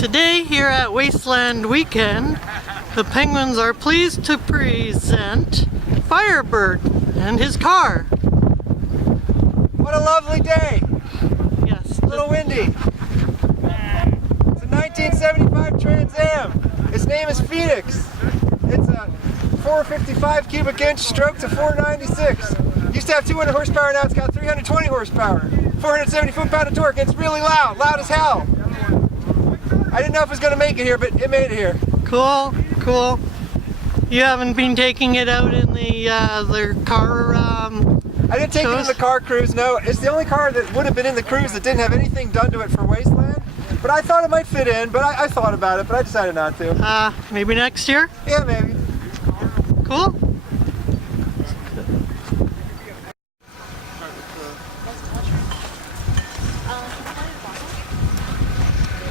Today here at Wasteland Weekend, the Penguins are pleased to present Firebird and his car. What a lovely day! Yes. A little windy. It's a 1975 Trans Am. Its name is Phoenix. It's a 455 cubic inch stroke to 496. Used to have 200 horsepower, now it's got 320 horsepower. 470 foot-pound of torque. It's really loud, loud as hell. I didn't know if it was going to make it here, but it made it here. Cool, cool. You haven't been taking it out in the their car I didn't take it in the car cruise, no. It's the only car that would have been in the cruise that didn't have anything done to it for Wasteland. But I thought it might fit in, but I thought about it, but I decided not to. Maybe next year? Yeah, maybe. Cool.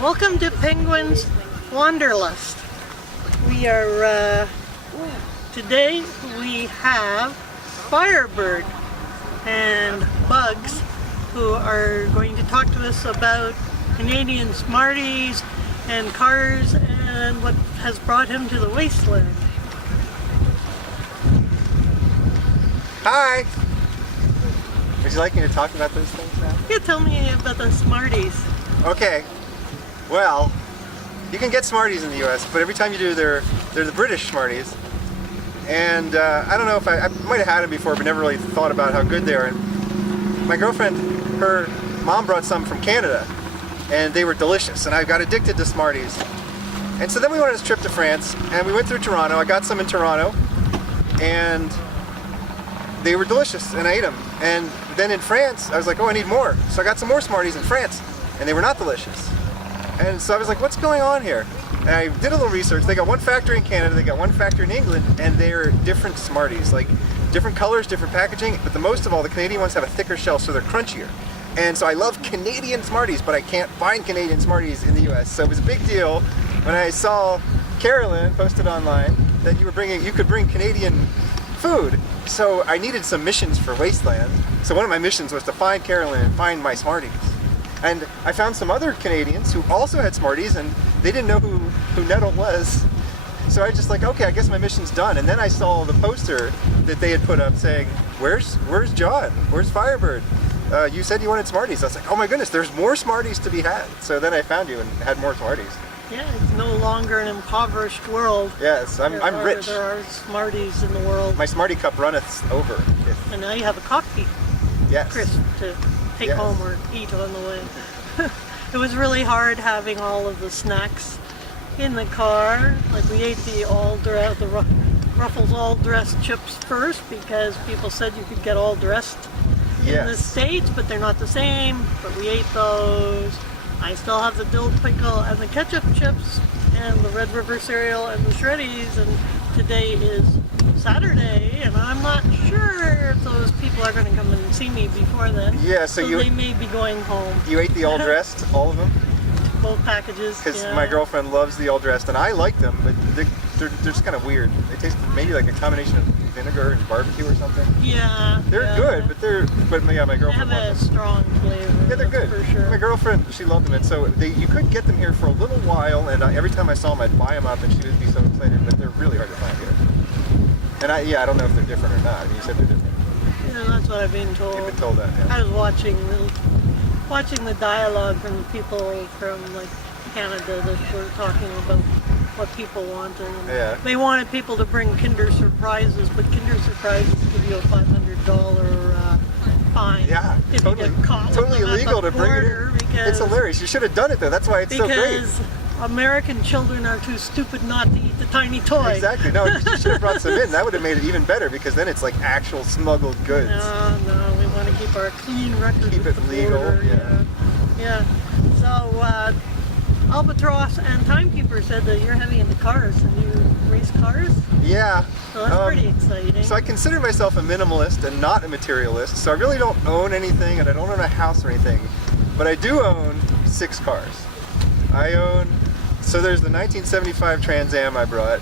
Welcome to Penguin's Wanderlust. We are, today we have Firebird and Bugs, who are going to talk to us about Canadian Smarties and cars and what has brought him to the Wasteland. Hi! Would you like me to talk about those things now? Yeah, tell me about the Smarties. Okay. Well, you can get Smarties in the US, but every time you do, they're the British Smarties. And I don't know if I might have had them before, but never really thought about how good they are. And my girlfriend, her mom brought some from Canada, and they were delicious, and I got addicted to Smarties. And so then we went on this trip to France, and we went through Toronto. I got some in Toronto, and they were delicious, and I ate them. And then in France, I was like, oh, I need more. So I got some more Smarties in France, and they were not delicious. And so I was like, what's going on here? And I did a little research. They got one factory in Canada, they got one factory in England, and they're different Smarties, like different colors, different packaging, but the most of all, the Canadian ones have a thicker shell, so they're crunchier. And so I love Canadian Smarties, but I can't find Canadian Smarties in the US. So it was a big deal when I saw Carolyn posted online that you could bring Canadian food. So I needed some missions for Wasteland. So one of my missions was to find Carolyn and find my Smarties. And I found some other Canadians who also had Smarties, and they didn't know who Nettle was. So I just like, okay, I guess my mission's done. And then I saw the poster that they had put up saying, where's John? Where's Firebird? You said you wanted Smarties. I was like, oh my goodness, there's more Smarties to be had. So then I found you and had more Smarties. Yeah, it's no longer an impoverished world. Yes, I'm rich. There are Smarties in the world. My Smartie cup runneth over. And now you have a coffee crisp to take home or eat on the way. It was really hard having all of the snacks in the car. Like we ate the Ruffles all dressed chips first because people said you could get all dressed in the States, but they're not the same. But we ate those. I still have the dill pickle and the ketchup chips and the Red River cereal and the Shreddies, and today is Saturday, and I'm not sure if those people are going to come and see me before then. Yeah, so they may be going home. You ate the all dressed, all of them? Both packages. Because my girlfriend loves the all dressed, and I like them, but they're just kind of weird. They taste maybe like a combination of vinegar and barbecue or something. Yeah. They're good, but my girlfriend they have a strong flavor. Yeah, they're good. For sure. My girlfriend, she loved them, and so you could get them here for a little while, and every time I saw them, I'd buy them up, and she would be so excited, but they're really hard to find here. And I don't know if they're different or not. I mean, you said they're different. Yeah, that's what I've been told. You've been told that, yeah. I was watching the dialogue from the people from like Canada that were talking about what people wanted. Yeah. They wanted people to bring Kinder Surprises, but Kinder Surprises give you a $500 fine. Yeah, if you get caught totally illegal to bring it in. It's hilarious. You should have done it though. That's why it's so great. Because American children are too stupid not to eat the tiny toy. Exactly. No, you should have brought some in. That would have made it even better because then it's like actual smuggled goods. No, we want to keep our clean record. Keep it legal. Yeah. So Albatross and Timekeeper said that you're heavy into cars and you race cars. Yeah. So that's pretty exciting. So I consider myself a minimalist and not a materialist. So I really don't own anything, and I don't own a house or anything. But I do own 6 cars. So there's the 1975 Trans Am I brought,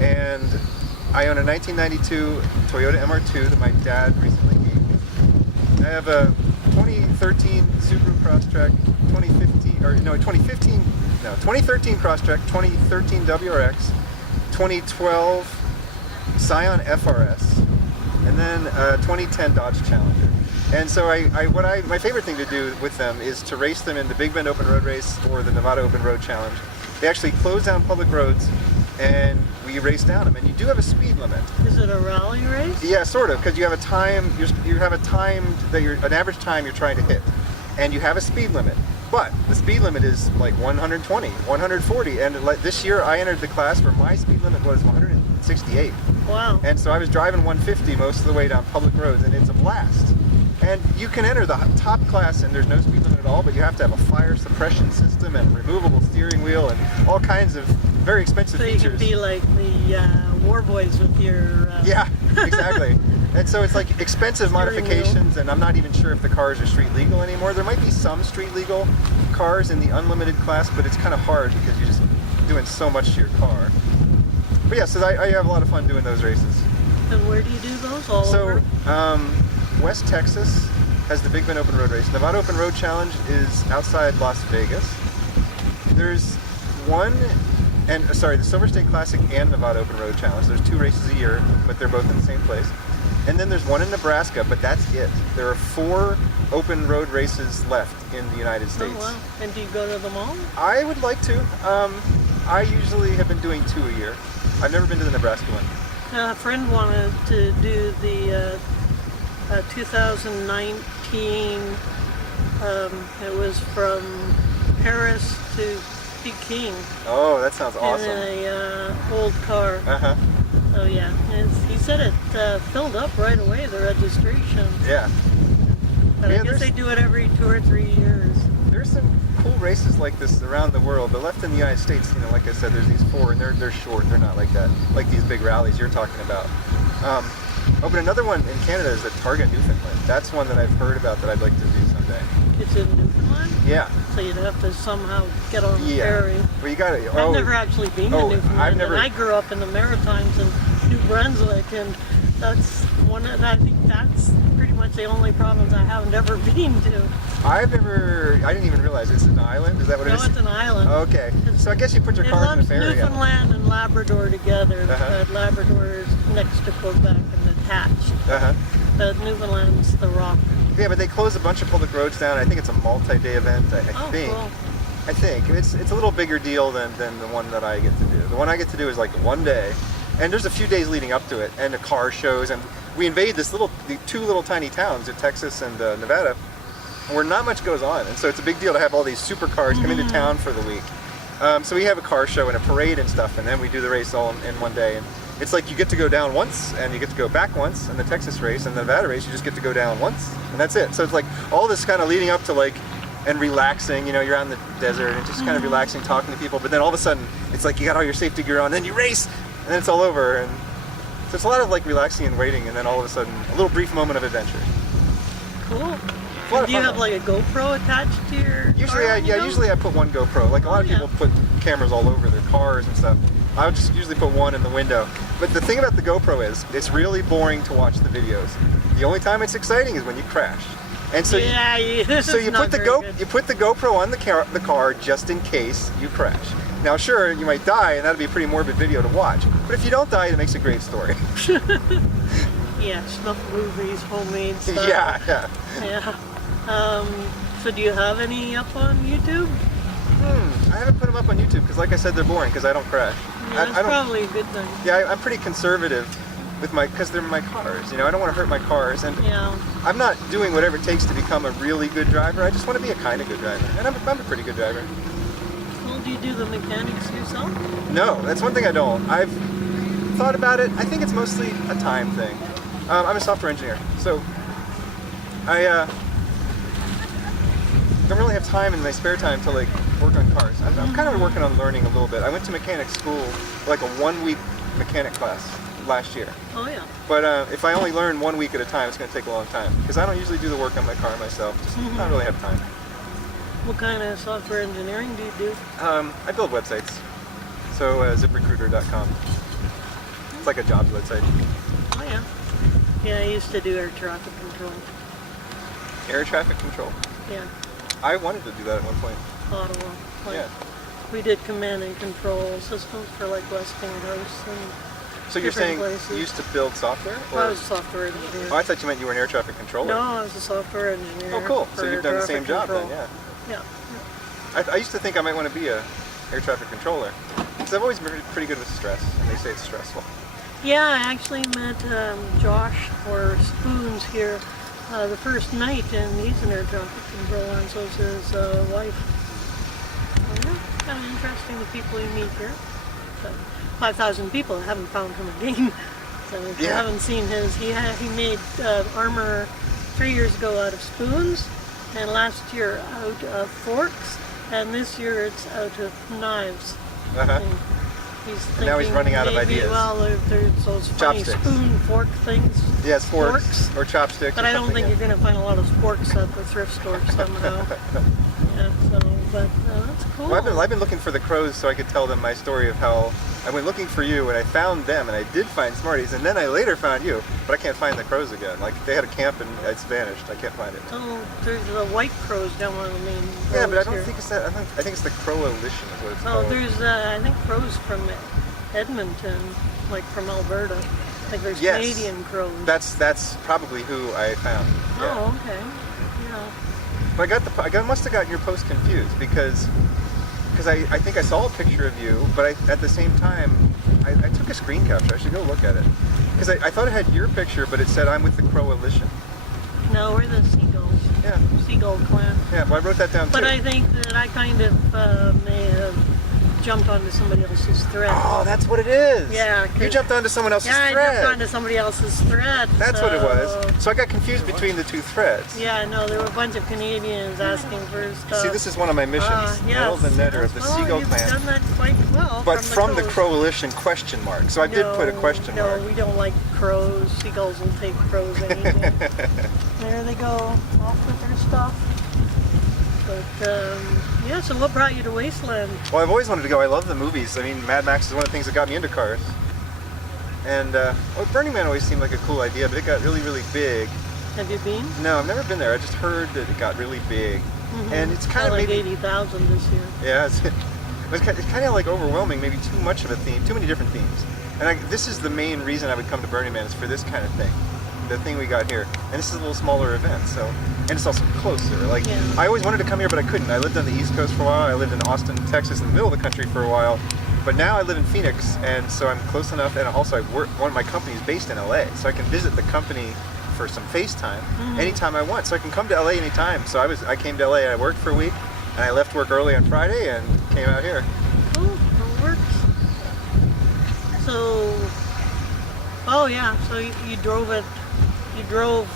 and I own a 1992 Toyota MR2 that my dad recently gave me. I have a 2013 Subaru Crosstrek, 2015 no, 2013 Crosstrek, 2013 WRX, 2012 Scion FRS, and then 2010 Dodge Challenger. And so my favorite thing to do with them is to race them in the Big Bend Open Road Race or the Nevada Open Road Challenge. They actually close down public roads and we race down them, and you do have a speed limit. Is it a rally race? Yeah, sort of, because you have a time, you have a time that an average time you're trying to hit, and you have a speed limit. But the speed limit is like 120, 140, and like this year I entered the class where my speed limit was 168. Wow. And so I was driving 150 most of the way down public roads, and it's a blast. And you can enter the top class and there's no speed limit at all, but you have to have a fire suppression system and removable steering wheel and all kinds of very expensive features. So you can be like the war boys with your... Yeah, exactly. And so it's like expensive modifications, and I'm not even sure if the cars are street legal anymore. There might be some street legal cars in the unlimited class, but it's kind of hard because you're just doing so much to your car. But yeah, so I have a lot of fun doing those races. And where do you do those? All over? West Texas has the Big Bend Open Road Race. Nevada Open Road Challenge is outside Las Vegas. There's the Silver State Classic and Nevada Open Road Challenge. There's 2 races a year, but they're both in the same place. And then there's one in Nebraska, but that's it. There are 4 open road races left in the United States. Oh, wow. And do you go to them all? I would like to. I usually have been doing 2 a year. I've never been to the Nebraska one. A friend wanted to do the 2019, it was from Paris to Peking. Oh, that sounds awesome. In a old car. Uh-huh. Oh yeah, he said it filled up right away, the registration. Yeah. But I guess they do it every 2 or 3 years. There's some cool races like this around the world, but left in the United States, you know, like I said, there's these 4, and they're short. They're not like that, like these big rallies you're talking about. Oh, but another one in Canada is at Targa, Newfoundland. That's one that I've heard about that I'd like to do someday. It's in Newfoundland? Yeah. So you'd have to somehow get on the ferry. Well, you gotta. I've never actually been to Newfoundland. I've never. And I grew up in the Maritimes in New Brunswick, and that's I think that's pretty much the only province I haven't ever been to. I didn't even realize it's an island. Is that what it is? No, it's an island. Okay. So I guess you put your car in the ferry. Newfoundland and Labrador together. Labrador is next to Quebec and attached. But Newfoundland's the rock. Yeah, but they close a bunch of public roads down. I think it's a multi-day event. I think. Cool. I think it's a little bigger deal than the one that I get to do. The one I get to do is like 1 day, and there's a few days leading up to it, and the car shows, and we invade the 2 little tiny towns in Texas and Nevada, where not much goes on, and so it's a big deal to have all these supercars come into town for the week. So we have a car show and a parade and stuff, and then we do the race all in 1 day. And it's like you get to go down once, and you get to go back once in the Texas race, and the Nevada race you just get to go down once, and that's it. So it's like all this kind of leading up to and relaxing, you know, you're out in the desert and just kind of relaxing, talking to people, but then all of a sudden it's like you got all your safety gear on, then you race, and then it's all over. And so it's a lot of relaxing and waiting, and then all of a sudden a little brief moment of adventure. Cool. Do you have like a GoPro attached to your car? Usually I put one GoPro. Like a lot of people put cameras all over their cars and stuff. I would just usually put one in the window. But the thing about the GoPro is, it's really boring to watch the videos. The only time it's exciting is when you crash. And so you put the GoPro on the car just in case you crash. Now sure, you might die, and that'll be a pretty morbid video to watch. But if you don't die, it makes a great story. Yeah, snuff movies, homemade stuff. Yeah. So do you have any up on YouTube? I haven't put them up on YouTube because, like I said, they're boring because I don't crash. Yeah, that's probably a good thing. Yeah, I'm pretty conservative with because they're my cars. You know, I don't want to hurt my cars, and I'm not doing whatever it takes to become a really good driver. I just want to be a kind of good driver, and I'm a pretty good driver. Well, do you do the mechanics yourself? No, that's one thing I don't. I've thought about it. I think it's mostly a time thing. I'm a software engineer, so I don't really have time in my spare time to work on cars. I'm kind of working on learning a little bit. I went to mechanic school, like a 1-week mechanic class last year. Oh yeah. But if I only learn 1 week at a time, it's going to take a long time because I don't usually do the work on my car myself. Just not really have time. What kind of software engineering do you do? I build websites. So ZipRecruiter.com. It's like a jobs website. Oh yeah. Yeah, I used to do air traffic control. Air traffic control? Yeah. I wanted to do that at one point. Ottawa. Yeah. we did command and control systems for like Westinghouse and So you're saying places. you used to build software? Or? I was a software engineer. Oh, I thought you meant you were an air traffic controller. No, I was a software engineer. Oh, cool. So you've done the same job then, yeah. Yeah. I used to think I might want to be a air traffic controller because I've always been pretty good with stress, and they say it's stressful. Yeah, I actually met Josh or Spoons here the first night, and he's an air traffic controller, and so is his wife. So, yeah, kind of interesting the people you meet here. So, 5,000 people haven't found him a game. So if you haven't seen his, he made armor 3 years ago out of spoons, and last year out of forks, and this year it's out of knives. Uh-huh. And now he's running out of ideas. Well, there's those funny Chopsticks. spoon fork things. Yes, forks or chopsticks. But I don't think you're going to find a lot of forks at the thrift store somehow. Yeah, so, but that's cool. Well, I've been looking for the crows so I could tell them my story of how I went looking for you and I found them and I did find Smarties and then I later found you, but I can't find the crows again. Like they had a camp and it's vanished. I can't find it. Oh, there's the white crows down one of the main roads. Yeah, but I don't here. think it's that. I think it's the Croalition is what it's Oh, called. there's I think crows from Edmonton, like from Alberta. Like there's Canadian crows. That's probably who I found. Yeah. Oh, okay. Yeah. But I must have gotten your post confused because I think I saw a picture of you, but at the same time I took a screen capture. I should go look at it because I thought it had your picture, but it said I'm with the Croalition. No, we're the Seagulls. Yeah. Seagull clan. Yeah, well I wrote that down too. But I think that I kind of may have jumped onto somebody else's thread. Oh, that's what it is. Yeah. You jumped onto someone else's thread. Yeah, I jumped onto somebody else's thread. That's what it was. So I got confused between the two threads. Yeah, no, there were a bunch of Canadians asking for stuff. See, this is one of my missions. Yes. Nettle the Netter of the Seagull you've Clan. done that quite well. But from the Croalition question mark. So I did put a question mark. No, we don't like crows. Seagulls will take crows anything. There they go, off with their stuff. But, yeah, so what brought you to Wasteland? Well, I've always wanted to go. I love the movies. I mean, Mad Max is one of the things that got me into cars. And, Burning Man always seemed like a cool idea, but it got really, really big. Have you been? No, I've never been there. I just heard that it got really big. Mm-hmm. And it's kind of like maybe 80,000 this year. Yeah, it's kind of like overwhelming, maybe too much of a theme, too many different themes. And this is the main reason I would come to Burning Man is for this kind of thing. The thing we got here, and this is a little smaller event, so, and it's also closer. Like, I always wanted to come here, but I couldn't. I lived on the East Coast for a while. I lived in Austin, Texas, in the middle of the country for a while, but now I live in Phoenix, and so I'm close enough. And also, one of my companies based in LA, so I can visit the company for some FaceTime anytime I want. So I can come to LA anytime. So I came to LA and I worked for a week, and I left work early on Friday and came out here. Cool, that works. So, oh yeah, so you drove it. You drove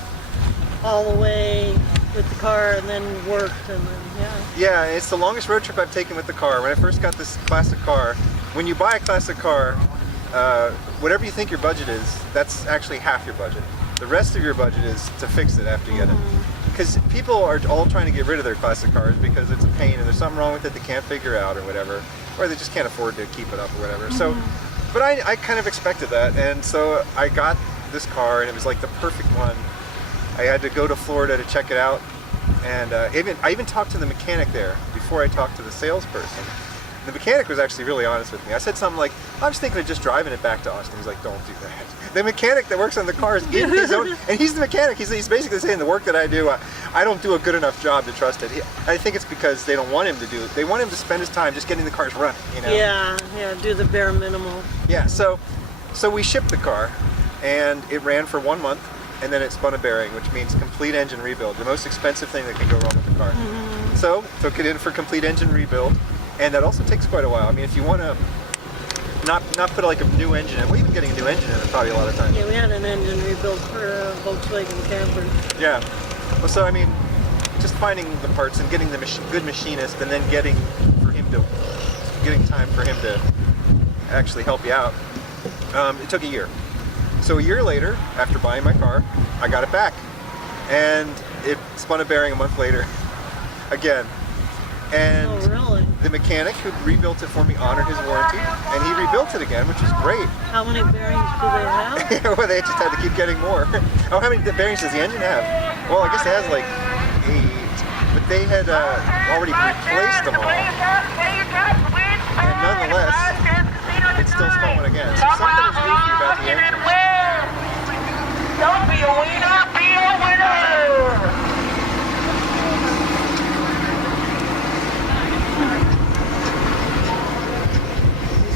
all the way with the car and then worked and then, Yeah, it's the longest road trip I've taken with the car. When I first got this classic car, when you buy a classic car, whatever you think your budget is, that's actually half your budget. The rest of your budget is to fix it after you get it. Because people are all trying to get rid of their classic cars because it's a pain and there's something wrong with it they can't figure out or whatever, or they just can't afford to keep it up or whatever. So, but I kind of expected that, and so I got this car and it was like the perfect one. I had to go to Florida to check it out, and I even talked to the mechanic there before I talked to the salesperson. The mechanic was actually really honest with me. I said something like, I was thinking of just driving it back to Austin. He's like, don't do that. The mechanic that works on the car is in his own, and he's the mechanic. He's basically saying the work that I do, I don't do a good enough job to trust it. I think it's because they don't want him to do it. They want him to spend his time just getting the cars running, you know? Yeah, do the bare minimal. Yeah, so we shipped the car, and it ran for 1 month, and then it spun a bearing, which means complete engine rebuild, the most expensive thing that can go wrong with the car. So took it in for complete engine rebuild, and that also takes quite a while. I mean, if you want to not put like a new engine in, well, even getting a new engine in is probably a lot of time. Yeah, we had an engine rebuilt for a Volkswagen camper. Yeah, well, so I mean, just finding the parts and getting the good machinist, and then getting time for him to actually help you out. It took a year. So a year later, after buying my car, I got it back. And it spun a bearing a month later, again. And oh, really? The mechanic who rebuilt it for me honored his warranty, and he rebuilt it again, which is great. How many bearings do they have? Well, they just had to keep getting more. Oh, how many bearings does the engine have? Well, I guess it has like 8, but they had already replaced them all. And nonetheless, it's still stalling again. So something is goofy about the engine. Don't be a winner, be a winner!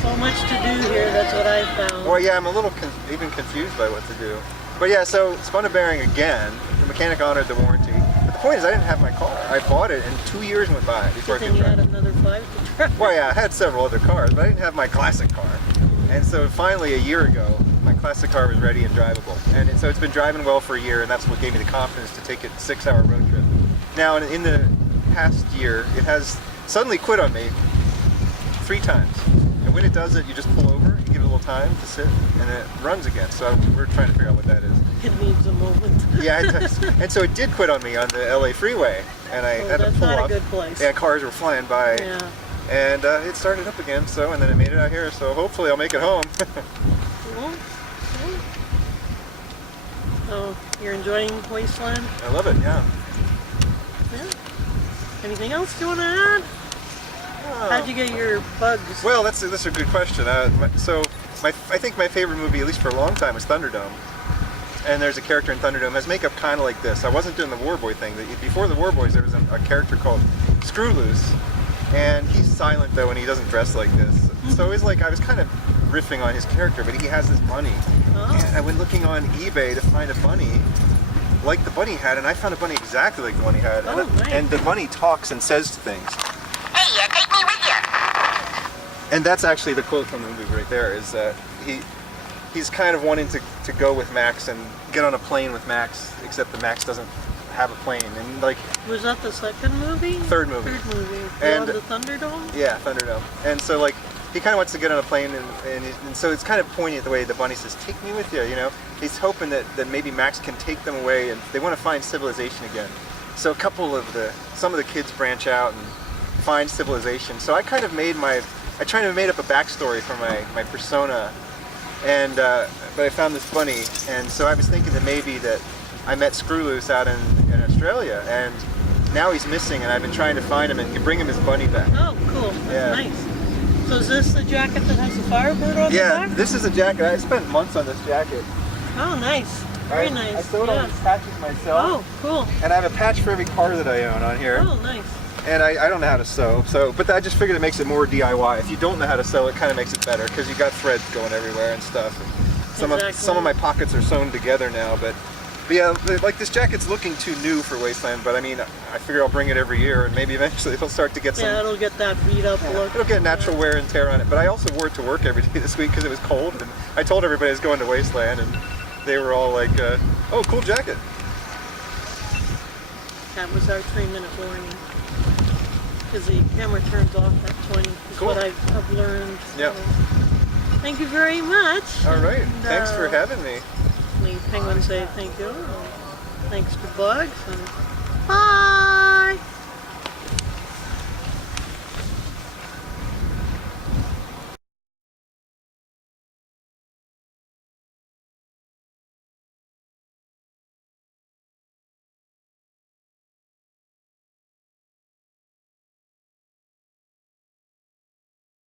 So much to do here, that's what I found. Well, yeah, I'm a little even confused by what to do. But yeah, so spun a bearing again. The mechanic honored the warranty. But the point is, I didn't have my car. I bought it, and 2 years went by before I Then could you drive had it. another 5 to drive. Well, yeah, I had several other cars, but I didn't have my classic car. And so finally, a year ago, my classic car was ready and drivable. And so it's been driving well for a year, and that's what gave me the confidence to take it 6-hour road trip. Now, in the past year, it has suddenly quit on me 3 times. And when it does it, you just pull over, you give it a little time to sit, and it runs again. So we're trying to figure out what that is. It needs a moment. Yeah, it does. And so it did quit on me on the LA freeway, and I had to that's pull not off. a good place. Yeah, cars were flying by. Yeah. And it started up again, so, and then I made it out here, so hopefully I'll make it home. Cool. Cool. So, you're enjoying Wasteland? I love it, yeah. Yeah. Anything else you want to add? How'd you get your bugs? Well, that's a good question. I think my favorite movie, at least for a long time, was Thunderdome. And there's a character in Thunderdome has makeup kind of like this. I wasn't doing the Warboy thing. Before the Warboys, there was a character called Screw Loose. And he's silent though, and he doesn't dress like this. So it's like I was kind of riffing on his character, but he has this bunny. Oh. And I went looking on eBay to find a bunny like the bunny had, and I found a bunny exactly like the bunny had. Oh, nice. And the bunny talks and says things. Hey, take me with you! And that's actually the quote from the movie right there, is that he's kind of wanting to go with Max and get on a plane with Max, except that Max doesn't have a plane. And like, Was that the second movie? Third movie. Third movie. And- On the Thunderdome? yeah, Thunderdome. And so like, he kind of wants to get on a plane, and so it's kind of poignant the way the bunny says, take me with you, you know? He's hoping that maybe Max can take them away, and they want to find civilization again. So some of the kids branch out and find civilization. So I kind of made up a backstory for my persona, and but I found this bunny, and so I was thinking that maybe that I met Screw Loose out in Australia, and now he's missing, and I've been trying to find him and bring him his bunny back. Oh, cool. That's Yeah. nice. So is this the jacket that has the Firebird on the Yeah, back? this is a jacket. I spent months on this jacket. Oh, nice. Very nice. I sewed yeah. all these patches myself. Oh, cool. And I have a patch for every car that I own on here. Oh, nice. And I don't know how to sew, but I just figured it makes it more DIY. If you don't know how to sew, it kind of makes it better because you got threads going everywhere and stuff. And some of my pockets are sewn together now, but yeah, like this jacket's looking too new for Wasteland, but I mean, I figure I'll bring it every year, and maybe eventually it'll start to get some. Yeah, it'll get that beat up look. It'll get natural wear and tear on it. But I also wore it to work every day this week because it was cold, and I told everybody I was going to Wasteland, and they were all like, "Oh, cool jacket." That was our 3-minute warning. Because the camera turns off at 20. Is Cool. what I've learned. Yeah. So, thank you very much. All right. And, Thanks for having me. Me penguins say thank you. And thanks to Bugs. And bye.